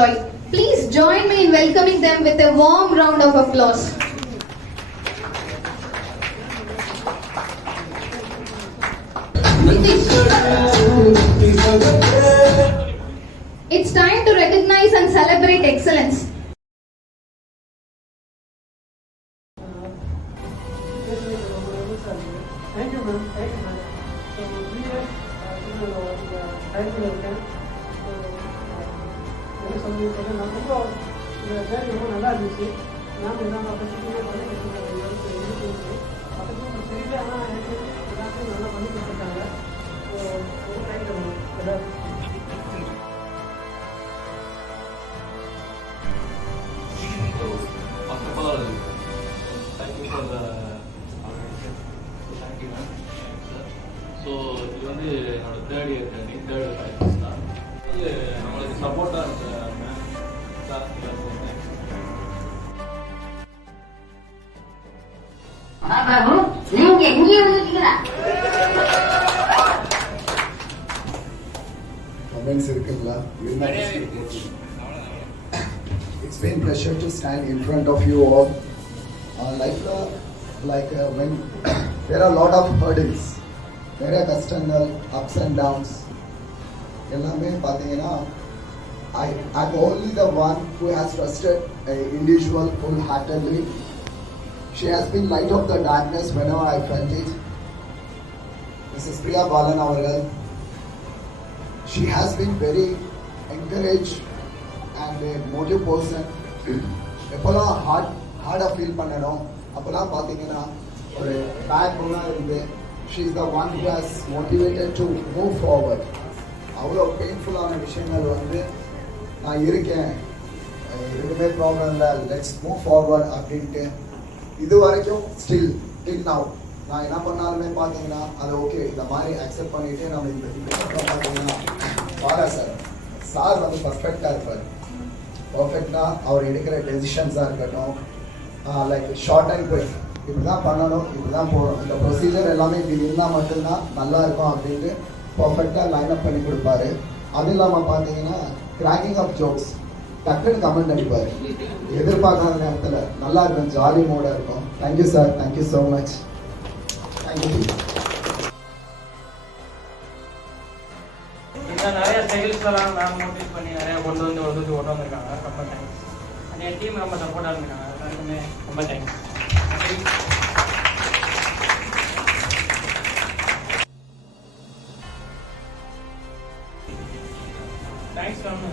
employee. Please join me in welcoming them with a warm round of applause. It's time to recognize and celebrate excellence. Thank you, ma'am. Thank you, ma'am. So, 3 years, time to work. So, நான் ரொம்ப இந்த பேர் ரொம்ப நல்லா இருந்துச்சு. நான் என்ன பக்கத்துலேயே பண்ணி கொடுத்துருக்காங்க. பக்கத்துல தெரியல, ஆனால் எனக்கு எல்லாத்தையும் நல்லா பண்ணி கொடுத்துருக்காங்க. ஸோ ரொம்ப thank you ma'am. First of all, thank you for the organization. So thank you, ma'am. So இது வந்து என்னோட தேர்ட் இயர் ப்ராக்டிஸ் தான். இது நம்மளுக்கு சப்போர்ட்டாக இருக்க மேம் சார் பாபு நீங்க எங்கே வந்துட்டீங்களா? Comments இருக்குங்களா? It's been a pleasure to stand in front of you all. When there are a lot of hurdles, there are கஷ்டங்கள், ups and downs. எல்லாமே பார்த்தீங்கன்னா I'm only the one who has trusted an individual wholeheartedly. She has been light of the darkness whenever I felt it. Mrs. Priya Balan avargal. She has been very encouraged and a motive person. எப்போல்லாம் ஹார்டாக feel பண்ணணும் அப்போல்லாம் பார்த்தீங்கன்னா ஒரு back போனால் இருந்து she is the one who has motivated to move forward. அவ்வளோ பெயின்ஃபுல்லான விஷயங்கள் வந்து நான் இருக்கேன், எதுவுமே ப்ராப்ளம் இல்லை, லெட்ஸ் மூவ் ஃபார்வர்ட் அப்படின்ட்டு இது வரைக்கும் ஸ்டில் நவ் நான் என்ன பண்ணாலுமே பார்த்தீங்கன்னா அது ஓகே இந்த மாதிரி அக்செப்ட் பண்ணிட்டு நம்ம இந்த பார்த்தீங்கன்னா பாரா சார் வந்து பர்ஃபெக்டாக இருப்பார். பர்ஃபெக்டாக அவர் எடுக்கிற டெசிஷன்ஸாக இருக்கட்டும், லைக் ஷார்ட் அண்ட் குயிக் இப்படி தான் பண்ணணும், இப்படி தான் போகணும், இந்த ப்ரொசீஜர் எல்லாமே இப்படி இருந்தால் மட்டும்தான் நல்லா இருக்கும் அப்படின்ட்டு பர்ஃபெக்டாக லைன் அப் பண்ணி கொடுப்பாரு. அது இல்லாமல் பார்த்தீங்கன்னா கிராக்கிங் ஆஃப் ஜோக்ஸ் டக்குன்னு கமெண்ட் அடிப்பார், எதிர்பார்க்காத நேரத்தில் நல்லா இருக்கும், ஜாலி மோடாக இருக்கும். Thank you sir, thank you so much. Thank you. நிறைய ஸ்டைல்ஸ் எல்லாம் மேம் மோட்டிவேட் பண்ணி நிறைய கொண்டு வந்திருக்காங்க. ரொம்ப தேங்க்ஸ். அந்த என் டீம் ரொம்ப சப்போர்ட்டாக இருந்திருக்காங்க. எல்லாருக்குமே ரொம்ப தேங்க்ஸ். Thanks ma'am.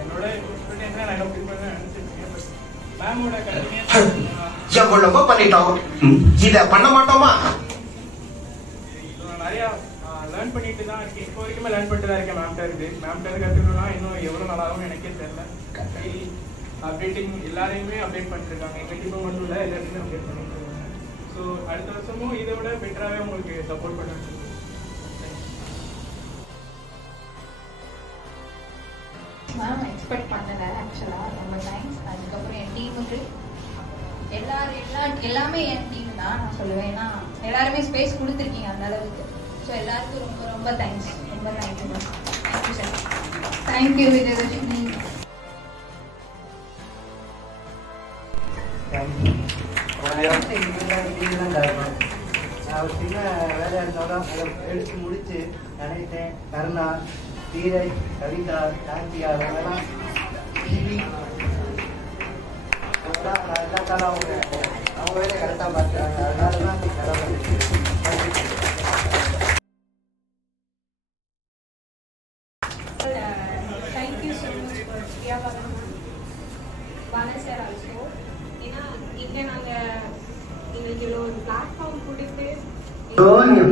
என்னோட எக்ஸ்பெக்டேஷன் நான் ஃபீல் பண்ண நினைச்சிருக்கேன். மேமோட கண்டினியூஸ் எவ்வளவோ பண்ணிட்டோம், இதை பண்ண மாட்டோமா? நிறையா லேர்ன் பண்ணிட்டு தான் இருக்கேன். இப்போ வரைக்குமே லேர்ன் பண்ணிட்டு தான் இருக்கேன். மேம்கிட்ட கற்றுக்கணும்னா இன்னும் எவ்வளோ நல்லாகும் எனக்கே தெரியல. அப்டேட்டிங் எல்லாரையுமே அப்டேட் பண்ணிட்டுருக்காங்க. எங்கள் டீமை மட்டும் இல்லை, எல்லாத்தையுமே அப்டேட் பண்ணிட்டு இருக்காங்க. ஸோ அடுத்த வருஷமும் இதை விட பெட்டராகவே உங்களுக்கு சப்போர்ட் பண்ணுறேன். மேம் எக்ஸ்பெக்ட் பண்ணலை ஆக்சுவலாக. ரொம்ப தேங்க்ஸ். அதுக்கப்புறம் என் டீமுக்கு எல்லாமே என் டீம் தான் நான் சொல்லுவேன். ஏன்னா எல்லாருமே ஸ்பேஸ் கொடுத்துருக்கீங்க அந்த அளவுக்கு. ஸோ எல்லாருக்கும் ரொம்ப ரொம்ப தேங்க்ஸ். ரொம்ப thank you ma'am. Thank you sir. Thank you Vijayalakshmi. நான் சின்ன வேலையாக இருந்தாலும் அதை எடுத்து முடித்து நினைத்தேன். கருணா, தீரஜ், கவிதா, காந்தியா அவங்கெல்லாம் டிவி எல்லா காலம் அவங்க வேலையை கரெக்டாக பார்க்குறாங்க. அதனால தான் நல்லா பண்ணிட்டு. Thank you so much for Priya Balan sir also. ஏன்னா இங்கே நாங்கள் எங்களுக்கு இவ்வளோ ஒரு பிளாட்ஃபார்ம் கொடுத்து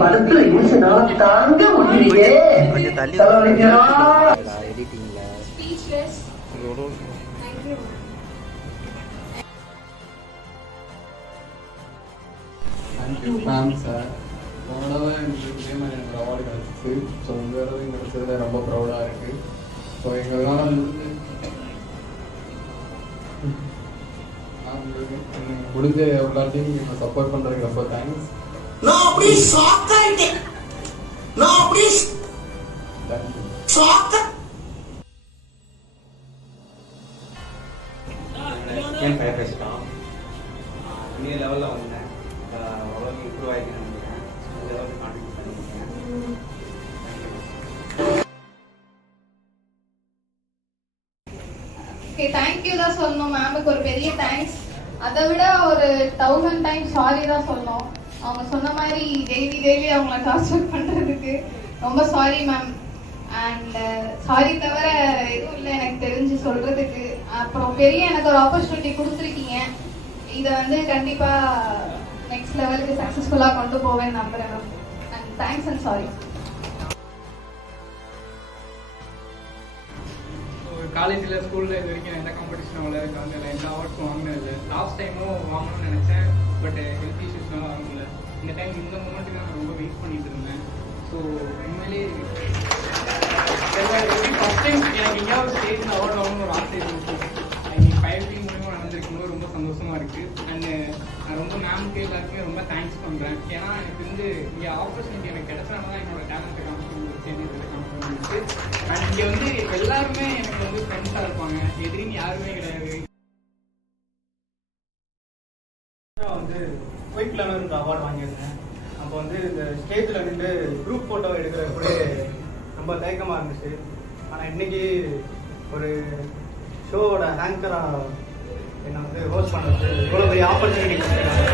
படத்துல தாங்க முடியலையே. Speechless. Thank you. Thank you ma'am sir. போனதடவை எனக்கு இதே மாதிரி எனக்கு அவார்டு கிடச்சிச்சு. ஸோ இந்த தடவை கிடச்சதுல ரொம்ப ப்ரௌடாக இருக்குது. ஸோ எங்களால் முடிஞ்ச எல்லாத்தையும் நீங்கள் சப்போர்ட் பண்ணுறதுக்கு ரொம்ப தேங்க்ஸ். நான் அப்படியே ஷாக் ஆயிட்டேன். நான் அப்படியே ஷாக். இம்ப்ரூவ் ஆகிக்கிறேன் நினைக்கிறேன். இந்த அளவுக்கு கான்ட்ரிபியூட் பண்ணியிருக்கேன். ஓகே, தேங்க்யூ தான் சொல்லணும். மேமுக்கு ஒரு பெரிய தேங்க்ஸ். அதை விட ஒரு 1000 டைம்ஸ் சாரி தான் சொல்லணும். அவங்க சொன்ன மாதிரி டெய்லி அவங்கள டார்ச்சர் பண்ணுறதுக்கு ரொம்ப சாரி மேம். அண்ட் சாரி தவிர எதுவும் இல்லை எனக்கு தெரிஞ்சு சொல்கிறதுக்கு. அப்புறம் பெரிய எனக்கு ஒரு ஆப்பர்ச்சுனிட்டி கொடுத்துருக்கீங்க. இதை வந்து கண்டிப்பாக நெக்ஸ்ட் லெவலுக்கு சக்ஸஸ்ஃபுல்லாக கொண்டு போவேன்னு நம்புகிறேன் ma'am. And thanks and sorry. காலேஜில் ஸ்கூலில் இது வரைக்கும் எந்த காம்படிஷனும் விளையாடுறாங்க, எந்த அவார்ட்ஸும் வாங்கினதில்லை. லாஸ்ட் டைமும் வாங்கணும்னு நினச்சேன், பட் ஹெல்த் இஷ்யூஸ்னால வாங்க முடியல. இந்த டைம் இந்த மூமெண்ட்டுக்கு நான் ரொம்ப வெயிட் பண்ணிட்டு இருந்தேன். ஸோ உண்மையிலே ஃபஸ்ட் டைம் எனக்கு எங்கேயாவது ஸ்டேஜில் அவார்ட் வாங்கணும்னு ஒரு ஆசை இருந்துச்சு. இன்னைக்கு 5 டீம் மூலியமாக நடந்திருக்கும்போது ரொம்ப சந்தோஷமாக இருக்குது. அண்டு நான் ரொம்ப மேம்க்கு எல்லாருக்குமே ரொம்ப தேங்க்ஸ் பண்ணுறேன். ஏன்னா எனக்கு வந்து இங்கே ஆப்பர்ச்சுனிட்டி எனக்கு கிடைச்சனால தான் என்னோட டேலண்ட்டை காமிச்சு அண்ட் இங்கே வந்து எல்லாருமே எனக்கு வந்து ஃப்ரெண்ட்ஸாக இருப்பாங்க. எதிரின்னு யாருமே கிடையாது. வந்து குயிக் லேர்னர் அவார்டு வாங்கியிருந்தேன். அப்போ வந்து இந்த ஸ்டேஜில் நின்று குரூப் ஃபோட்டோ எடுக்கிற கூட ரொம்ப தயக்கமாக இருந்துச்சு. ஆனால் இன்னைக்கு ஒரு ஷோவோட ஆங்கராக என்னை வந்து ஹோஸ்ட் பண்ணுறது இவ்வளோ பெரிய ஆப்பர்ச்சுனிட்டி கொடுத்துருக்காங்க.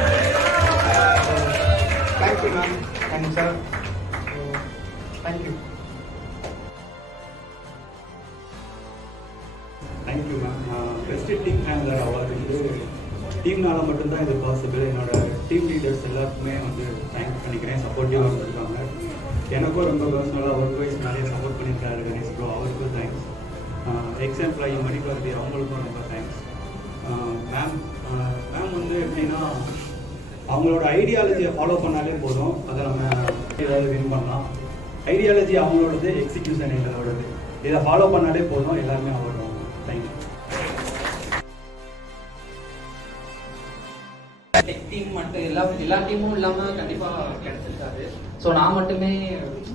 Thank you ma'am. Thank you sir. Thank you. Thank you ma'am. Best team handler award வந்து டீம்னால மட்டும்தான் இது பாசிபிள். என்னோட டீம் லீடர்ஸ் எல்லாருக்குமே வந்து தேங்க்ஸ் பண்ணிக்கிறேன். சப்போர்ட்டிவாக இருந்திருக்காங்க. எனக்கும் ரொம்ப பர்சனலாக ஒர்க் வைஸ் நிறைய சப்போர்ட் பண்ணியிருக்காரு கணேஷ் ப்ரோ, அவருக்கும் தேங்க்ஸ். எக்ஸ் எம்ப்ளாயி மணிபாரதி அவங்களுக்கும் ரொம்ப தேங்க்ஸ். மேம் வந்து எப்படின்னா அவங்களோட ஐடியாலஜியை ஃபாலோ பண்ணாலே போதும், அதை நம்ம ஏதாவது வின் பண்ணலாம். ஐடியாலஜி அவங்களோடது, எக்ஸிக்யூஷன் எங்களோடது. இதை ஃபாலோ பண்ணாலே போதும், எல்லாருமே அவார்டு வாங்குவோம். தேங்க்யூ. டீம் மட்டும் எல்லா டீமும் இல்லாமல் கண்டிப்பாக கிடைச்சிருக்காது. ஸோ நான் மட்டுமே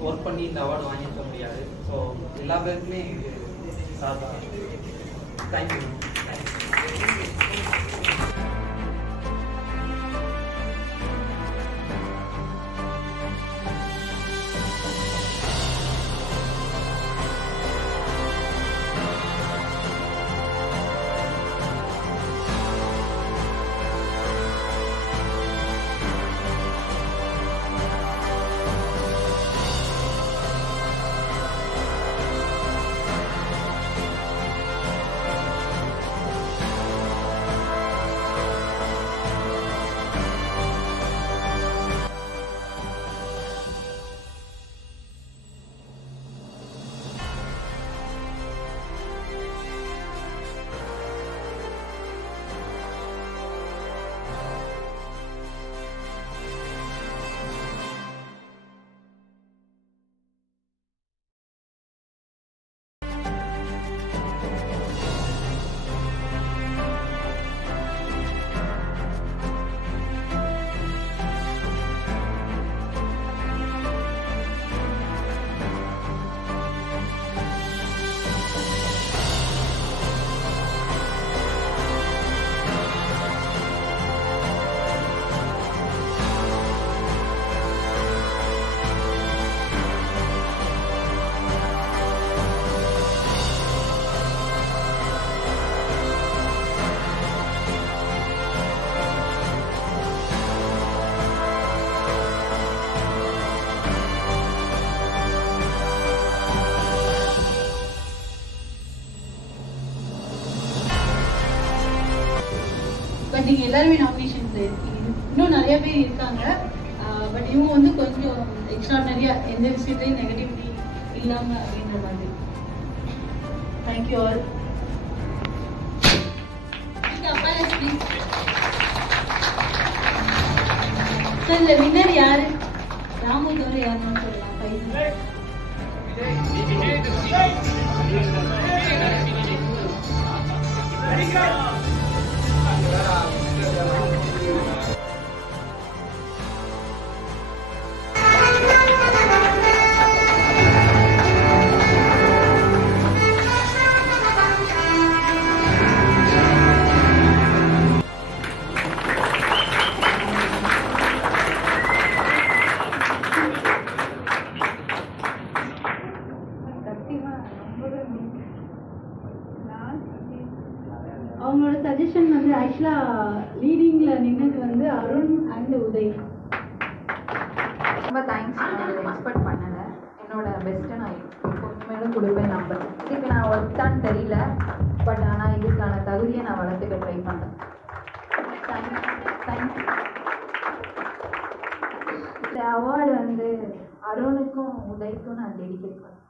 ஒர்க் பண்ணி இந்த அவார்டு வாங்கியிருக்க முடியாது. ஸோ எல்லா பேருக்குமே சார்பாக தேங்க்யூ. பட் நீங்கள் எல்லாருமே நாமினேஷன்ஸில் இருக்கீங்க. இன்னும் நிறைய பேர் இருக்காங்க. பட் இவங்க வந்து கொஞ்சம் எக்ஸ்ட்ராடனரியாக எந்த விஷயத்துலையும் நெகட்டிவிட்டி இல்லாமல் அப்படின்ற மாதிரி. Thank you all. சார் இந்த வின்னர் யாரு? ராமு தவிர யாருன்னு சொல்லலாம். அண்ட் உதய். ரொம்ப தேங்க்ஸ். நான் எக்ஸ்பெக்ட் பண்ணலை. என்னோட பெஸ்ட்டை நான் இப்போ இனிமேலும் கொடுப்பேன். நம்பர் இதுக்கு நான் ஒர்த்தான்னு தெரியல, பட் ஆனால் இதுக்கான தகுதியை நான் வளர்த்துக்க ட்ரை பண்ணுறேன். தேங்க்யூ. இந்த அவார்டு வந்து அருணுக்கும் உதய்க்கும் நான் டெடிகேட் பண்ணேன்.